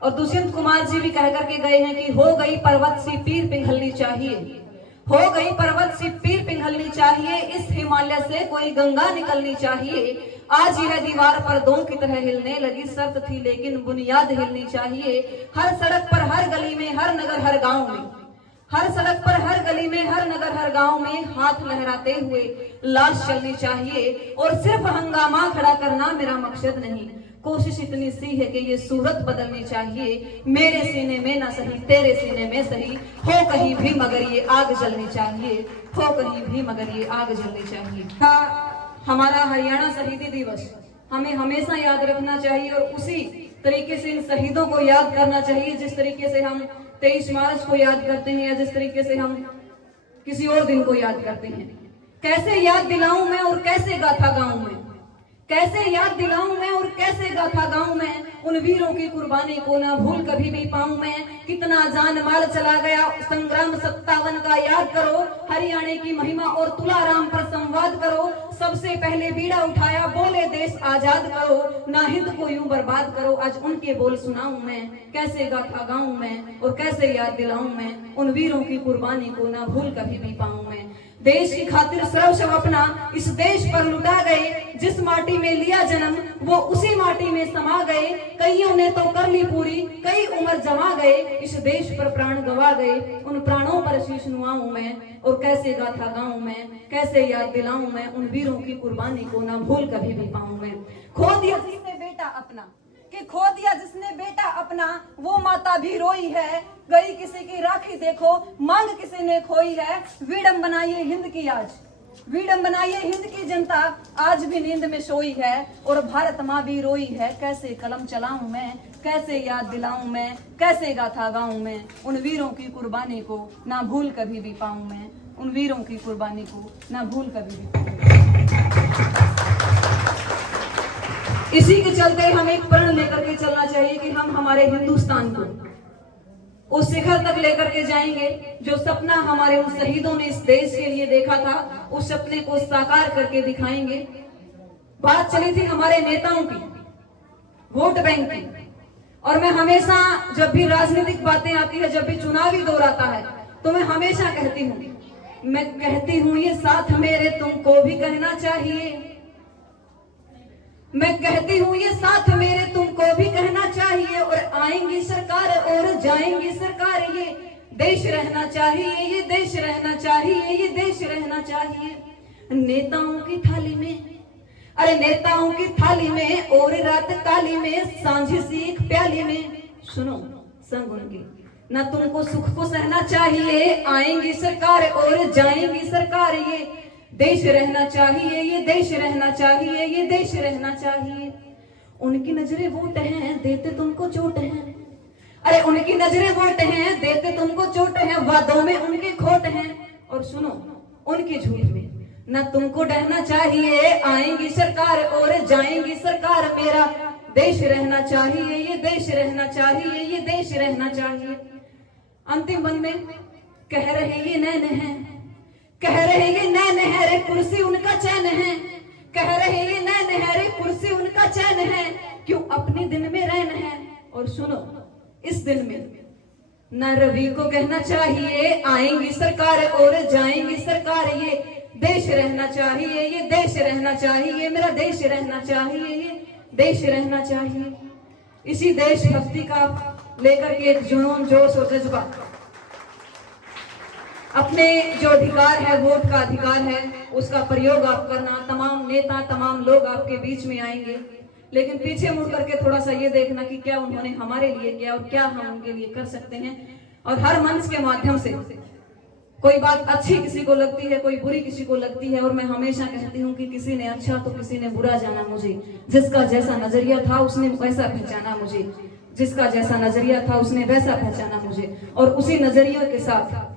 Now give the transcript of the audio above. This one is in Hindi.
और दुष्यंत कुमार जी भी कह करके गए हैं कि हो गई पर्वत सी पीर पिघलनी चाहिए, हो गई पर्वत सी पीर पिघलनी चाहिए, इस हिमालय से कोई गंगा निकलनी चाहिए। आज यह दीवार पर दो की तरह हिलने लगी, शर्त थी लेकिन बुनियाद हिलनी चाहिए। हर सड़क पर, हर गली में, हर नगर, हर गांव में, हर सड़क पर, हर गली में, हर नगर, हर गांव में हाथ लहराते हुए लाश चलनी चाहिए। और सिर्फ हंगामा खड़ा करना मेरा मकसद नहीं, कोशिश इतनी सी है कि ये सूरत बदलनी चाहिए। मेरे सीने में ना सही, तेरे सीने में सही, हो कहीं भी मगर ये आग जलनी चाहिए, हो कहीं भी मगर ये आग जलनी चाहिए। हमारा हरियाणा शहीदी दिवस हमें हमेशा याद रखना चाहिए और उसी तरीके से इन शहीदों को याद करना चाहिए जिस तरीके से हम 23 मार्च को याद करते हैं या जिस तरीके से हम किसी और दिन को याद करते हैं। कैसे याद दिलाऊं मैं और कैसे गाथा गाऊं मैं, कैसे याद दिलाऊं मैं और कैसे गाथा गाऊं मैं, उन वीरों की कुर्बानी को ना भूल कभी भी पाऊं मैं। कितना जान माल चला गया संग्राम 57 का याद करो, हरियाणा की महिमा और तुलाराम पर संवाद करो। सबसे पहले बीड़ा उठाया, बोले देश आजाद करो, ना हिंद को यूं बर्बाद करो। आज उनके बोल सुनाऊं मैं, कैसे गाथा गाऊं मैं और कैसे याद दिलाऊं मैं, उन वीरों की कुर्बानी को ना भूल कभी भी पाऊं मैं। देश की खातिर सर्वस्व अपना इस देश पर लुटा गए, जिस माटी में लिया जन्म वो उसी माटी में समा गए। कईयों ने तो कर ली पूरी, कई उम्र जमा गए, इस देश पर प्राण गवा गए। उन प्राणों पर शीश नुआऊं मैं और कैसे गाथा गाऊं मैं, कैसे याद दिलाऊं मैं, उन वीरों की कुर्बानी को ना भूल कभी भी पाऊं मैं। खो दिया जिसने बेटा अपना, कि खो दिया जिसने बेटा अपना, वो माता भी रोई है। गई किसी की राखी देखो, मांग किसी ने खोई है। विडंबना ये हिंद की आज, विडंबना ये हिंद की जनता आज भी नींद में सोई है। और भारत माँ भी रोई है, कैसे कलम चलाऊं मैं, कैसे याद दिलाऊं मैं, कैसे गाथा गाऊं मैं, उन वीरों की कुर्बानी को ना भूल कभी भी पाऊं मैं, उन वीरों की कुर्बानी को ना भूल कभी भी पाऊं। इसी के चलते हमें एक प्रण लेकर के चलना चाहिए कि हम हमारे हिंदुस्तान को उस शिखर तक लेकर के जाएंगे जो सपना हमारे उन शहीदों ने इस देश के लिए देखा था, उस सपने को साकार करके दिखाएंगे। बात चली थी हमारे नेताओं की, वोट बैंक की, और मैं हमेशा जब भी राजनीतिक बातें आती है, जब भी चुनावी दौर आता है, तो मैं हमेशा कहती हूँ ये साथ मेरे तुमको भी कहना चाहिए। मैं कहती हूँ ये साथ मेरे तुमको भी कहना चाहिए। और आएंगी सरकार और जाएंगी सरकार, ये देश रहना चाहिए, ये देश रहना चाहिए, ये देश रहना चाहिए। नेताओं की थाली में, अरे नेताओं की थाली में और रात काली में, सांझी सी एक प्याली में, सुनो संग उनकी, ना तुमको सुख को सहना चाहिए। आएंगी सरकार और जाएंगी सरकार, ये देश रहना चाहिए, ये देश रहना चाहिए, ये देश रहना चाहिए। उनकी नजरें वोट हैं, देते तुमको चोट हैं, अरे उनकी नजरें वोट हैं, देते तुमको चोट हैं। वादों में उनके खोट हैं और सुनो उनके झूठ में ना तुमको डरना चाहिए। आएंगी सरकार और जाएंगी सरकार, मेरा देश रहना चाहिए, ये देश रहना चाहिए, ये देश रहना चाहिए। अंतिम बंद में कह रहे ये नैन है, कह रहे ये नैन है रे कुर्सी उनका चैन है, कह रहे ये नैन है रे कुर्सी उनका चैन है, क्यों अपने दिन में रहन है। और सुनो इस दिन में न रवि को कहना चाहिए, आएंगी सरकार और जाएंगी सरकार, ये देश रहना चाहिए, ये देश रहना चाहिए, मेरा देश रहना चाहिए, ये देश रहना चाहिए। इसी देशभक्ति का लेकर के एक जुनून, जोश और जज्बा, अपने जो अधिकार है, वोट का अधिकार है, उसका प्रयोग आप करना। तमाम नेता, तमाम लोग आपके बीच में आएंगे, लेकिन पीछे मुड़ करके थोड़ा सा ये देखना कि क्या उन्होंने हमारे लिए किया और क्या हम उनके लिए कर सकते हैं। और हर मंच के माध्यम से कोई बात अच्छी किसी को लगती है, कोई बुरी किसी को लगती है, और मैं हमेशा कहती हूँ कि किसी ने अच्छा तो किसी ने बुरा जाना मुझे। जिसका जैसा नजरिया था उसने वैसा पहचाना मुझे, जिसका जैसा नजरिया था उसने वैसा पहचाना मुझे, और उसी नजरियों के साथ